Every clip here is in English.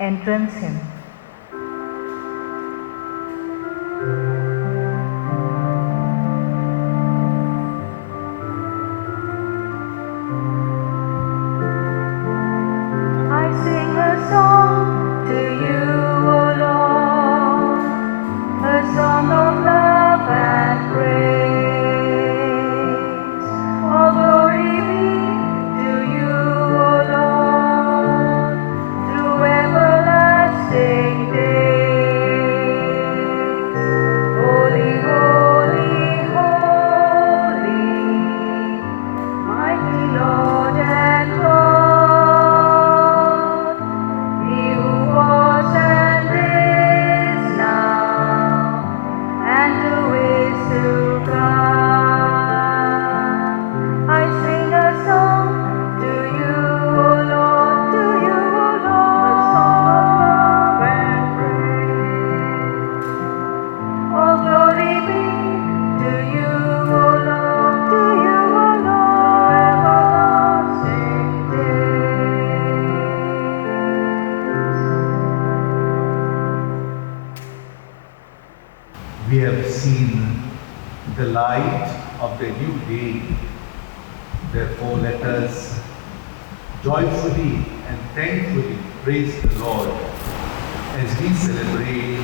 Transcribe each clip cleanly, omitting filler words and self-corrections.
Entrance Hymn. I sing a song to you, O Lord, a song of love and praise. All glory be to you, O Lord, through everlasting days. Holy, holy, holy, mighty Lord and God, He who was and is now, and who is to come. I sing a song to you, O Lord, to you, O Lord, a song of love and praise. All glory be to you, O Lord, to you, O Lord, everlasting days. We have seen the light of the new day. Therefore, let us joyfully and thankfully praise the Lord as we celebrate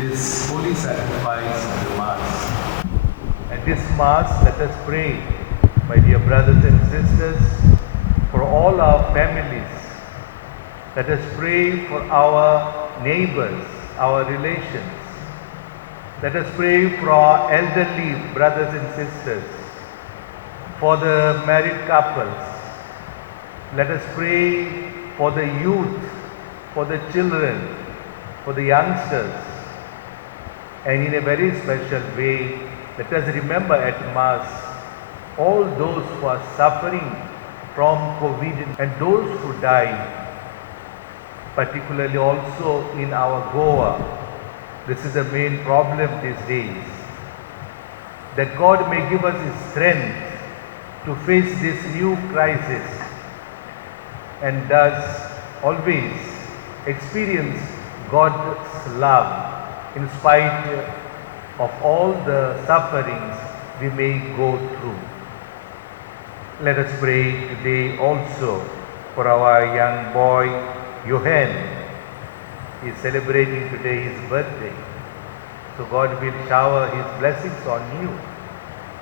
this holy sacrifice of the Mass. At this Mass, let us pray, my dear brothers and sisters, for all our families. Let us pray for our neighbors, our relations. Let us pray for our elderly brothers and sisters, for the married couples. Let us pray for the youth, for the children, for the youngsters. And in a very special way, let us remember at Mass all those who are suffering from COVID and those who died, particularly also in our Goa. This is the main problem these days. That God may give us His strength to face this new crisis and thus always experience God's love in spite of all the sufferings we may go through. Let us pray today also for our young boy, Johan. He is celebrating today his birthday. So God will shower His blessings on you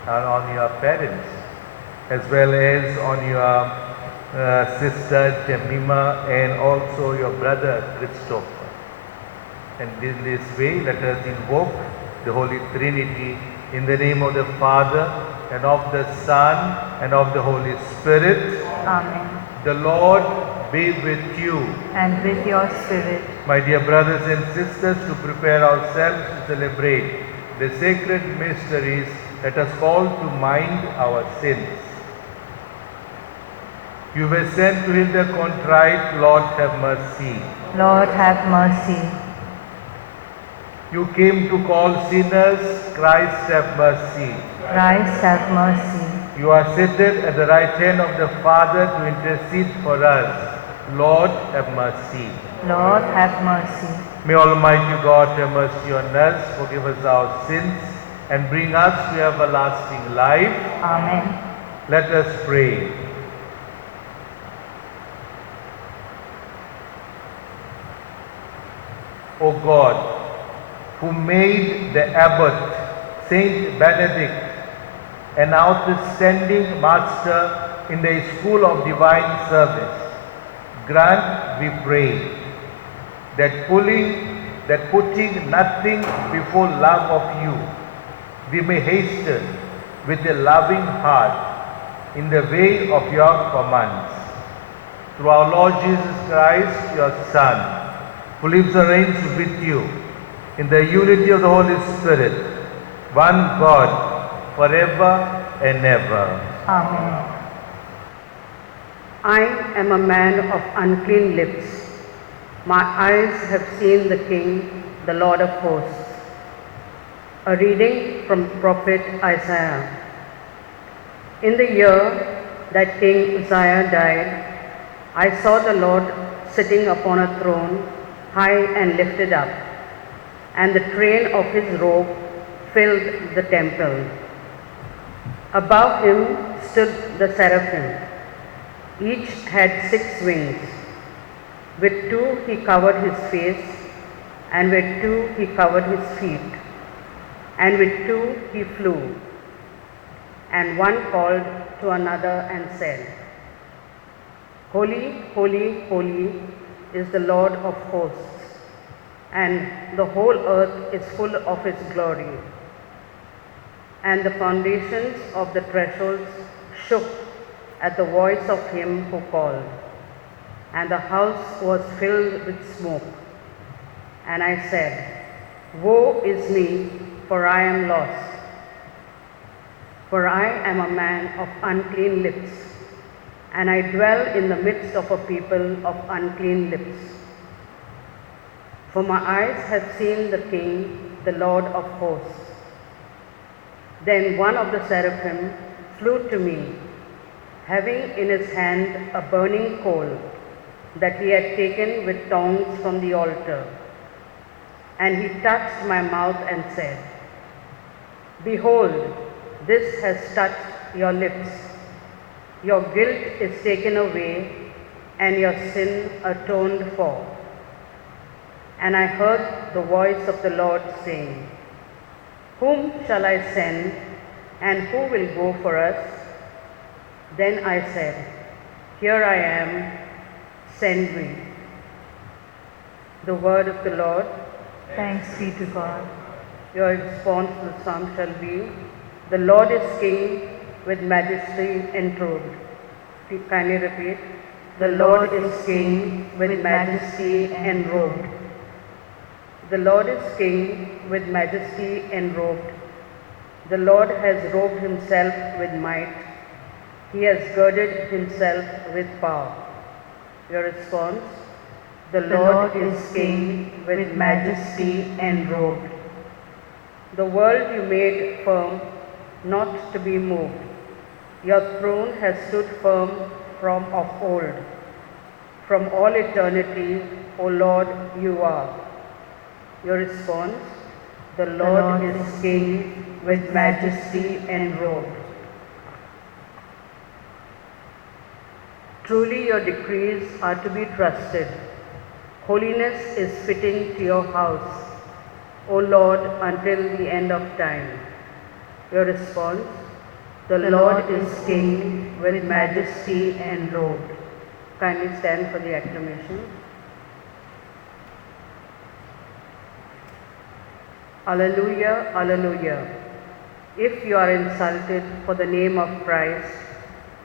and on your parents, as well as on your sister Jemima and also your brother Christopher. And in this way, let us invoke the Holy Trinity in the name of the Father and of the Son and of the Holy Spirit. Amen. The Lord be with you. And with your spirit. My dear brothers and sisters, to prepare ourselves to celebrate the sacred mysteries, let us call to mind our sins. You were sent to heal the contrite, Lord have mercy. Lord, have mercy. You came to call sinners, Christ have mercy. Christ, have mercy. You are seated at the right hand of the Father to intercede for us. Lord have mercy. Lord, have mercy. May Almighty God have mercy on us, forgive us our sins, and bring us to everlasting life. Amen. Let us pray. O God, who made the abbot, Saint Benedict, an outstanding master in the school of divine service, grant, we pray, that putting nothing before love of you, we may hasten with a loving heart in the way of your commands. Through our Lord Jesus Christ, your Son, who lives and reigns with you in the unity of the Holy Spirit, one God, forever and ever. Amen. I am a man of unclean lips. My eyes have seen the King, the Lord of hosts. A reading from prophet Isaiah. In the year that King Uzziah died, I saw the Lord sitting upon a throne, high and lifted up, and the train of his robe filled the temple. Above him stood the seraphim. Each had 6 wings. With 2 he covered his face, and with 2 he covered his feet, and with 2 he flew. And one called to another and said, Holy, holy, holy is the Lord of hosts, and the whole earth is full of his glory. And the foundations of the thresholds shook at the voice of him who called, and the house was filled with smoke. And I said, Woe is me, for I am lost, for I am a man of unclean lips, and I dwell in the midst of a people of unclean lips. For my eyes have seen the King, the Lord of hosts. Then one of the seraphim flew to me, having in his hand a burning coal that he had taken with tongs from the altar. And he touched my mouth and said, Behold, this has touched your lips. Your guilt is taken away, and your sin atoned for. And I heard the voice of the Lord saying, Whom shall I send, and who will go for us? Then I said, Here I am, send me. The word of the Lord. Thanks be to God. Your response to the psalm shall be, The Lord is King, with majesty enthroned. Kindly repeat. The Lord is King, with majesty enrobed. The Lord is King, with majesty enrobed. The Lord has robed himself with might. He has girded himself with power. Your response. The Lord is King, with majesty enrobed. The world you made firm, not to be moved. Your throne has stood firm from of old. From all eternity, O Lord, you are. Your response. The Lord is King, with majesty enrobed. Truly your decrees are to be trusted. Holiness is fitting to your house, O Lord, until the end of time. Your response. The Lord is King, with majesty enrobed. Kindly stand for the acclamation. Alleluia, alleluia. If you are insulted for the name of Christ,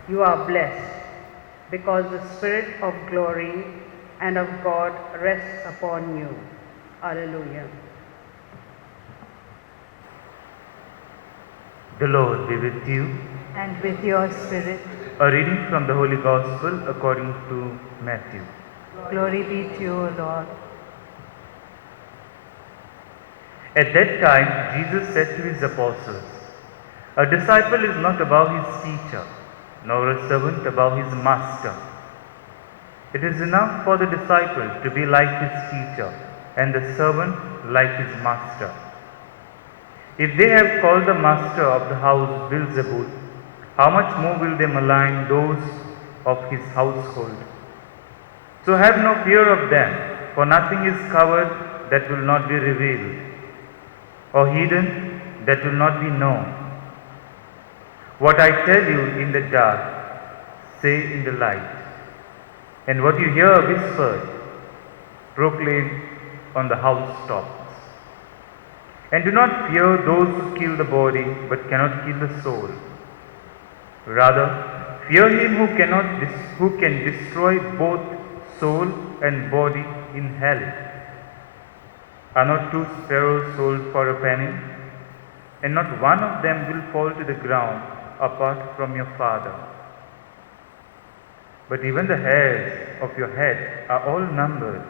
you are blessed, because the Spirit of glory and of God rests upon you. Alleluia. The Lord be with you. And with your spirit, A reading from the Holy Gospel according to Matthew. glory be to you, O Lord. At that time, Jesus said to his apostles, A disciple is not above his teacher, nor a servant above his master. It is enough for the disciple to be like his teacher, and the servant like his master. If they have called the master of the house Beelzebul, how much more will they malign those of his household? So have no fear of them, for nothing is covered that will not be revealed, or hidden that will not be known. What I tell you in the dark, say in the light, and what you hear whispered, proclaim on the housetops. And do not fear those who kill the body, but cannot kill the soul. Rather, fear him who can destroy both soul and body in hell. Are not 2 sparrows sold for a penny? And not one of them will fall to the ground apart from your Father. But even the hairs of your head are all numbered.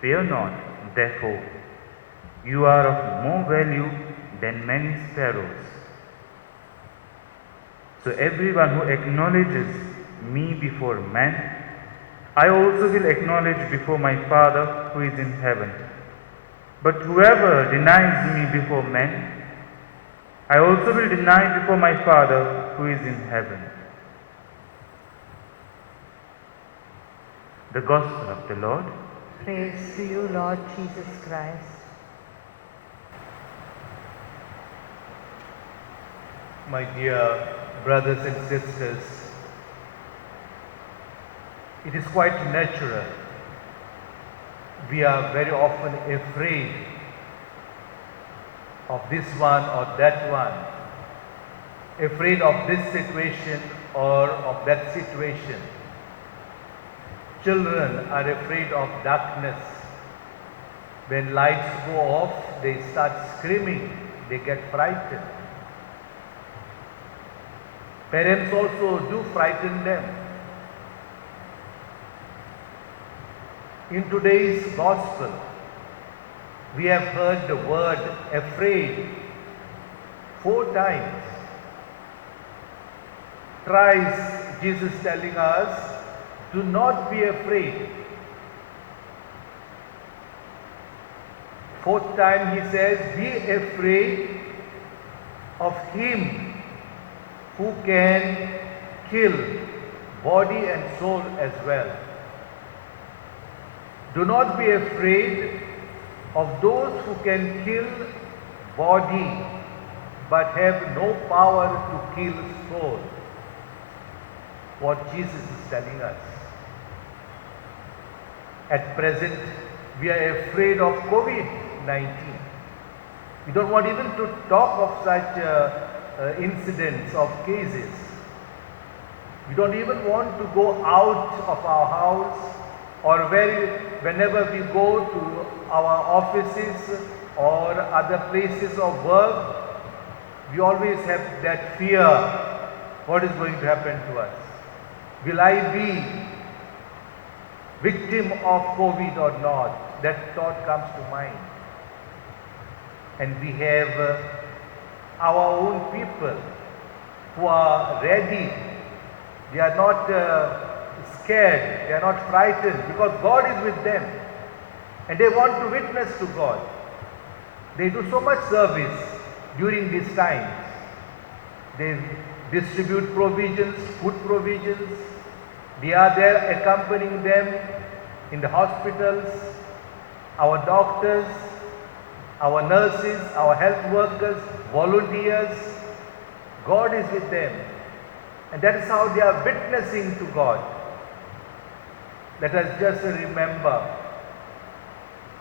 Fear not, therefore. You are of more value than many sparrows. So everyone who acknowledges me before men, I also will acknowledge before my Father who is in heaven. But whoever denies me before men, I also will deny before my Father who is in heaven. The Gospel of the Lord. Praise to you, Lord Jesus Christ. My dear brothers and sisters, it is quite natural. We are very often afraid of this one or that one, afraid of this situation or of that situation. Children are afraid of darkness. When lights go off, they start screaming, they get frightened. Parents also do frighten them. In today's Gospel, we have heard the word afraid 4 times. Thrice Jesus telling us, do not be afraid. 4th time he says, be afraid of him who can kill body and soul as well. Do not be afraid of those who can kill body but have no power to kill soul. What Jesus is telling us. At present, we are afraid of COVID-19. We don't want even to talk of such incidents, of cases. We don't even want to go out of our house, or whenever we go to our offices or other places of work, we always have that fear, what is going to happen to us? Will I be victim of COVID or not? That thought comes to mind. And we have our own people who are ready. They are not scared, they are not frightened, because God is with them. And they want to witness to God. They do so much service during these times. They distribute provisions, food provisions. We are there accompanying them in the hospitals, our doctors, our nurses, our health workers, volunteers. God is with them. And that is how they are witnessing to God. Let us just remember,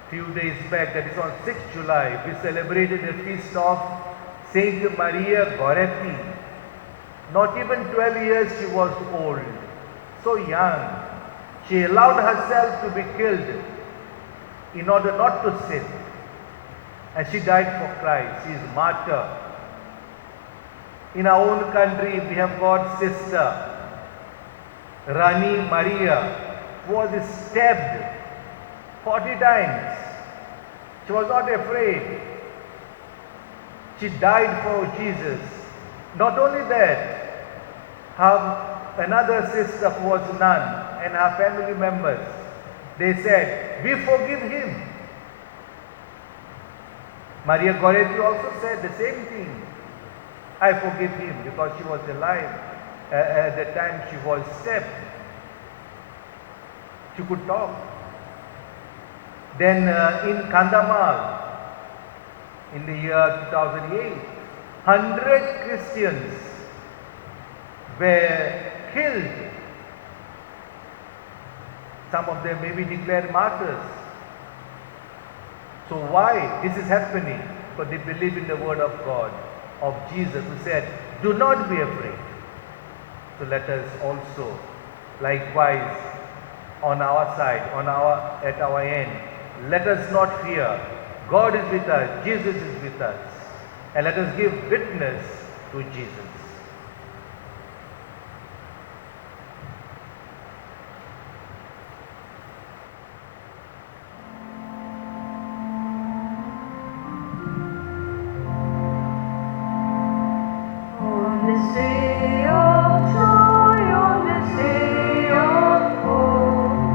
few days back, that is on 6th July, we celebrated the feast of Saint Maria Goretti. Not even 12 years she was old, so young. She allowed herself to be killed in order not to sin. And she died for Christ. She is martyr. In our own country, we have got Sister Rani Maria, who was stabbed 40 times. She was not afraid. She died for Jesus. Not only that, another sister who was nun and her family members, they said, we forgive him. Maria Goretti also said the same thing. I forgive him, because she was alive at the time she was stabbed. She could talk. Then in Kandhamal, in the year 2008, 100 Christians were killed. Some of them may be declared martyrs. So why this is happening? Because they believe in the word of God, of Jesus, who said, do not be afraid. So let us also likewise on our side, at our end, let us not fear. God is with us, Jesus is with us, and let us give witness to Jesus. On this day of joy, on this day of hope,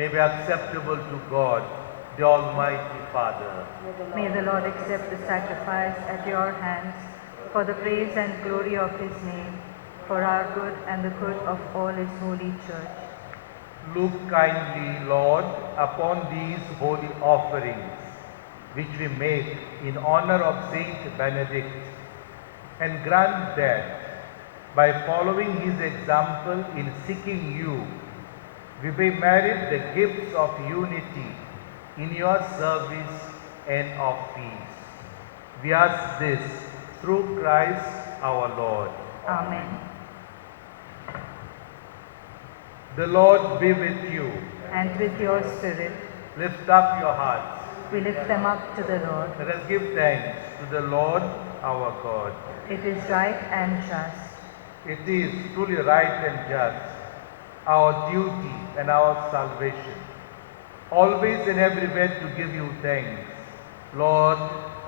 may be acceptable to God, the Almighty Father. May the Lord accept the sacrifice at your hands for the praise and glory of his name, for our good and the good of all his holy church. Look kindly, Lord, upon these holy offerings, which we make in honor of Saint Benedict, and grant that, by following his example in seeking you, we may merit the gifts of unity in your service and of peace. We ask this through Christ our Lord. Amen. The Lord be with you. And with your spirit, Lift up your hearts. we lift them up to the Lord. Let us give thanks to the Lord our God. It is right and just. It is truly right and just, our duty and our salvation, always and everywhere to give you thanks, Lord,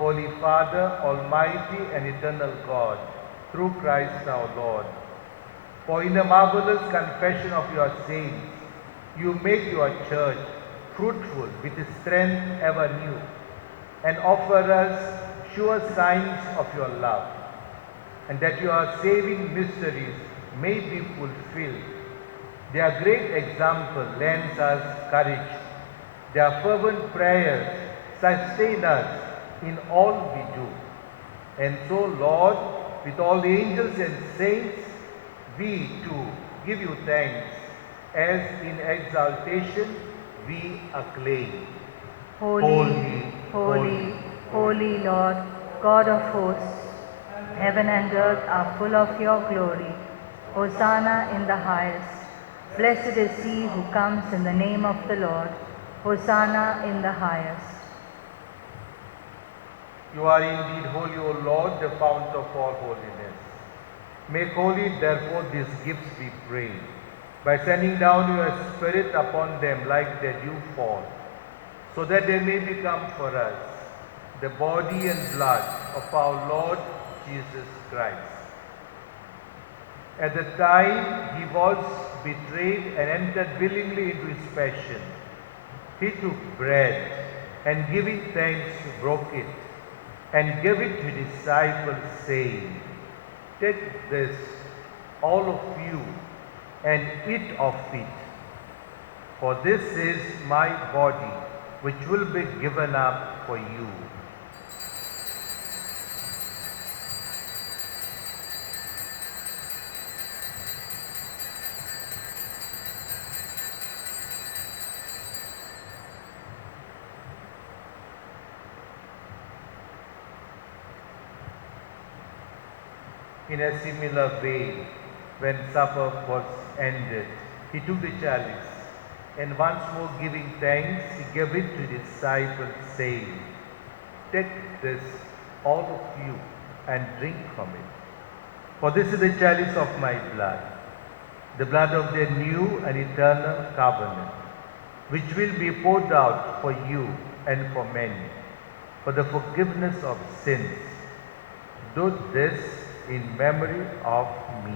Holy Father, Almighty and eternal God, through Christ our Lord. For in the marvelous confession of your saints, you make your church fruitful with strength ever new, and offer us sure signs of your love, and that your saving mysteries may be fulfilled. Their great example lends us courage. Their fervent prayers sustain us in all we do. And so, Lord, with all the angels and saints, we too give you thanks, as in exaltation we acclaim. Holy, holy, holy Lord, God of hosts, heaven and earth are full of your glory. Hosanna in the highest. Blessed is he who comes in the name of the Lord. Hosanna in the highest. You are indeed holy, O Lord, the fount of all holiness. Make holy, therefore, these gifts, we pray, by sending down your Spirit upon them like the dew fall, so that they may become for us the body and blood of our Lord Jesus Christ. At the time he was betrayed and entered willingly into his passion, he took bread and giving thanks broke it and gave it to his disciples, saying, "Take this, all of you, and eat of it, for this is my body, which will be given up for you." In a similar way, when supper was ended, he took the chalice, and once more giving thanks, he gave it to his disciples, saying, "Take this, all of you, and drink from it. For this is the chalice of my blood, the blood of the new and eternal covenant, which will be poured out for you and for many, for the forgiveness of sins. Do this in memory of me."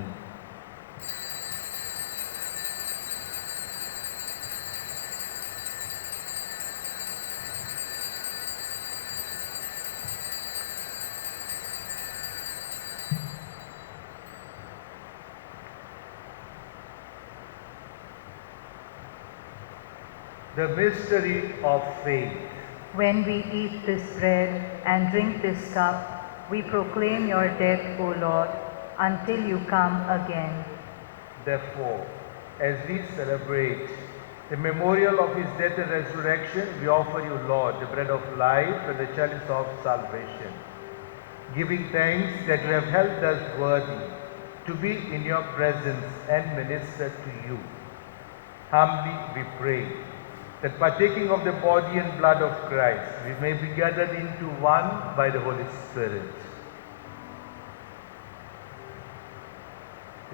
The mystery of faith. When we eat this bread and drink this cup, we proclaim your death, O Lord, until you come again. Therefore, as we celebrate the memorial of his death and resurrection, we offer you, Lord, the bread of life and the chalice of salvation, giving thanks that you have held us worthy to be in your presence and minister to you. Humbly we pray that partaking of the body and blood of Christ, we may be gathered into one by the Holy Spirit.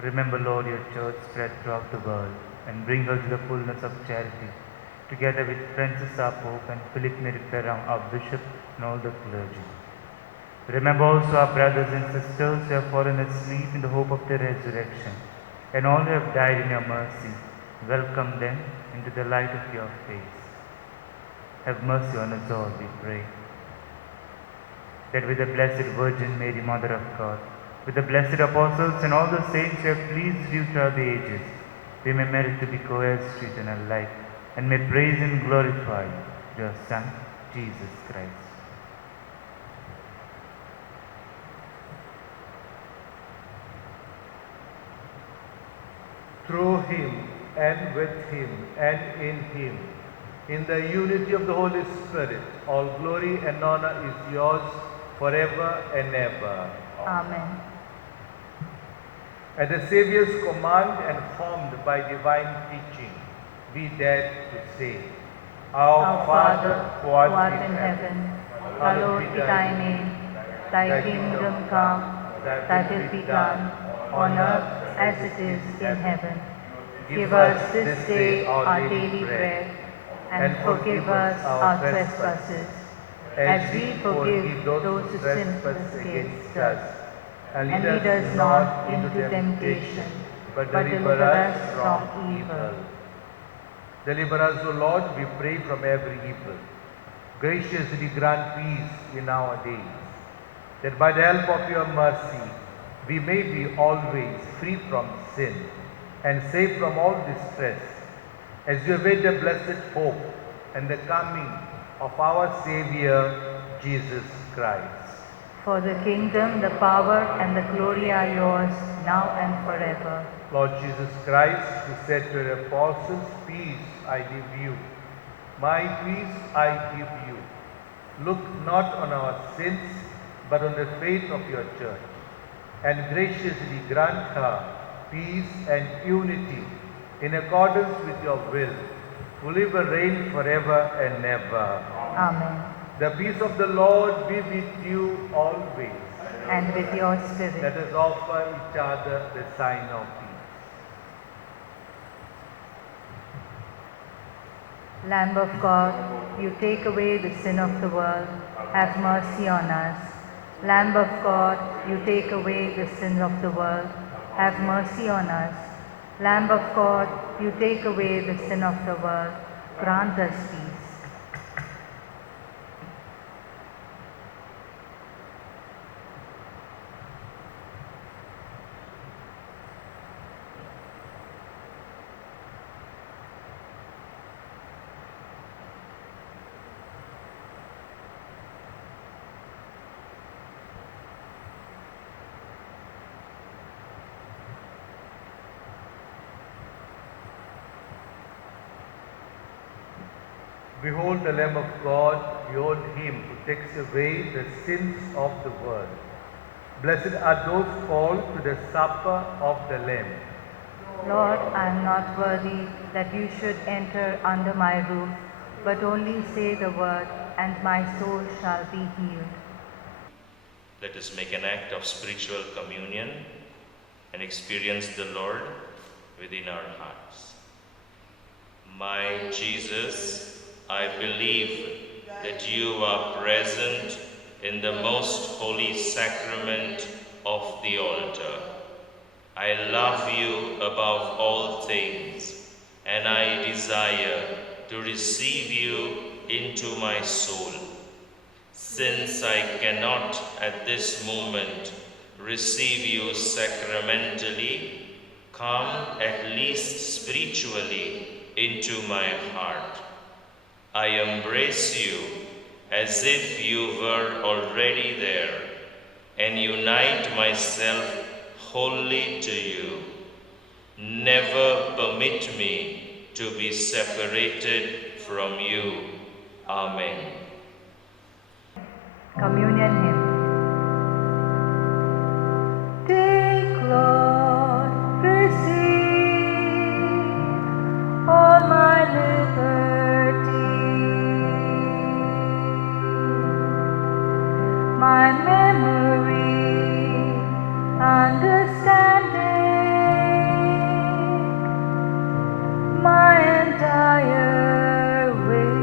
Remember, Lord, your church spread throughout the world, and bring her to the fullness of charity, together with Francis our Pope and Philip Neri Ferrand our Bishop and all the clergy. Remember also our brothers and sisters who have fallen asleep in the hope of the resurrection, and all who have died in your mercy. Welcome them into the light of your face. Have mercy on us all, we pray. That with the Blessed Virgin Mary, Mother of God, with the blessed apostles and all the saints who have pleased you throughout the ages, we may merit to be co-heirs to eternal life, and may praise and glorify your Son, Jesus Christ. Through him, and with him, and in him, in the unity of the Holy Spirit, all glory and honor is yours forever and ever. Amen. At the Saviour's command and formed by divine teaching, we dare to say, Our Father, who art in heaven, hallowed be thy name. Thy kingdom come, thy will be done, on earth as it is in heaven. Give us this day our daily bread, and forgive us our trespasses, as we forgive those who sin against us. And lead us not into temptation, but deliver us from evil. Deliver us, O Lord, we pray, from every evil. Graciously grant peace in our days, that by the help of your mercy we may be always free from sin and safe from all distress, as you await the blessed hope and the coming of our Saviour, Jesus Christ. For the kingdom, the power, and the glory are yours, now and forever. Lord Jesus Christ, who said to your apostles, peace I give you, my peace I give you. Look not on our sins, but on the faith of your church, and graciously grant her peace and unity in accordance with your will, who live and reign forever and ever. Amen. The peace of the Lord be with you always. And with your Let spirit. us offer each other the sign of peace. Lamb of God, you take away the sin of the world, have mercy on us. Lamb of God, you take away the sin of the world, have mercy on us. Lamb of God, you take away the sin of the world, grant us peace. Behold the Lamb of God, behold him who takes away the sins of the world. Blessed are those called to the supper of the Lamb. Lord, I am not worthy that you should enter under my roof, but only say the word, and my soul shall be healed. Let us make an act of spiritual communion and experience the Lord within our hearts. My Jesus, I believe that you are present in the most holy sacrament of the altar. I love you above all things, and I desire to receive you into my soul. Since I cannot at this moment receive you sacramentally, come at least spiritually into my heart. I embrace you as if you were already there, and unite myself wholly to you. Never permit me to be separated from you. Amen. Communion hymn. Take, Lord, receive all my liberty, my memory, understanding, my entire will.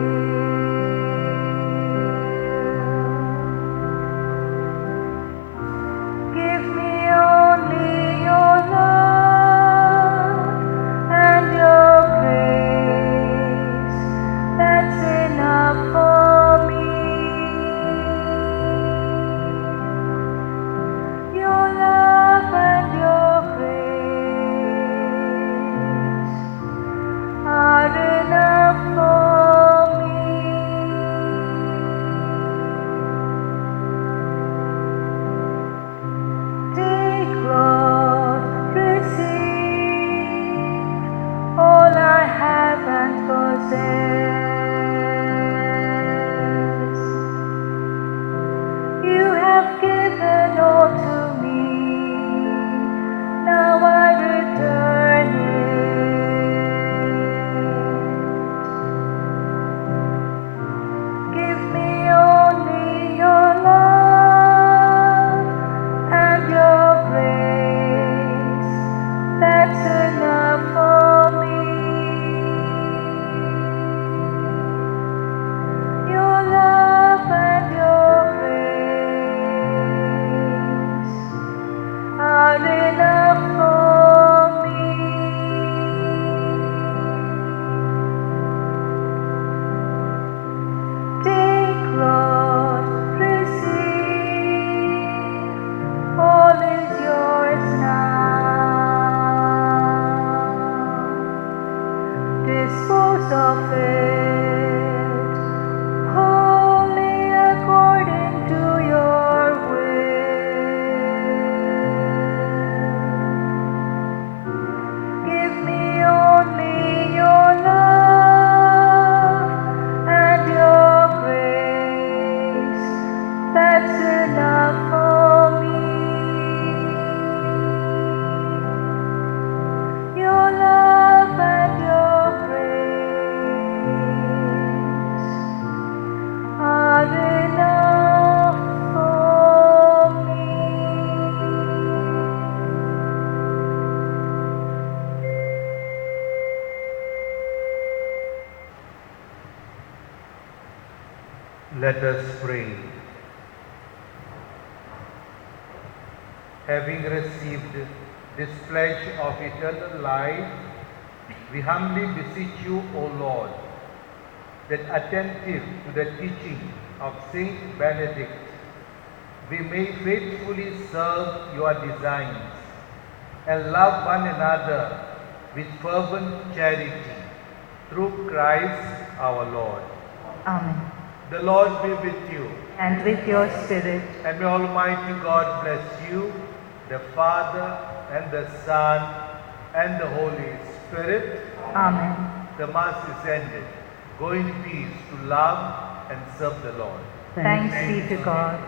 Let us pray. Having received this pledge of eternal life, we humbly beseech you, O Lord, that attentive to the teaching of Saint Benedict, we may faithfully serve your designs and love one another with fervent charity through Christ our Lord. Amen. The Lord be with you, And with your spirit. and may Almighty God bless you, the Father and the Son and the Holy Spirit. Amen. The Mass is ended. Go in peace to love and serve the Lord. Thanks be to God.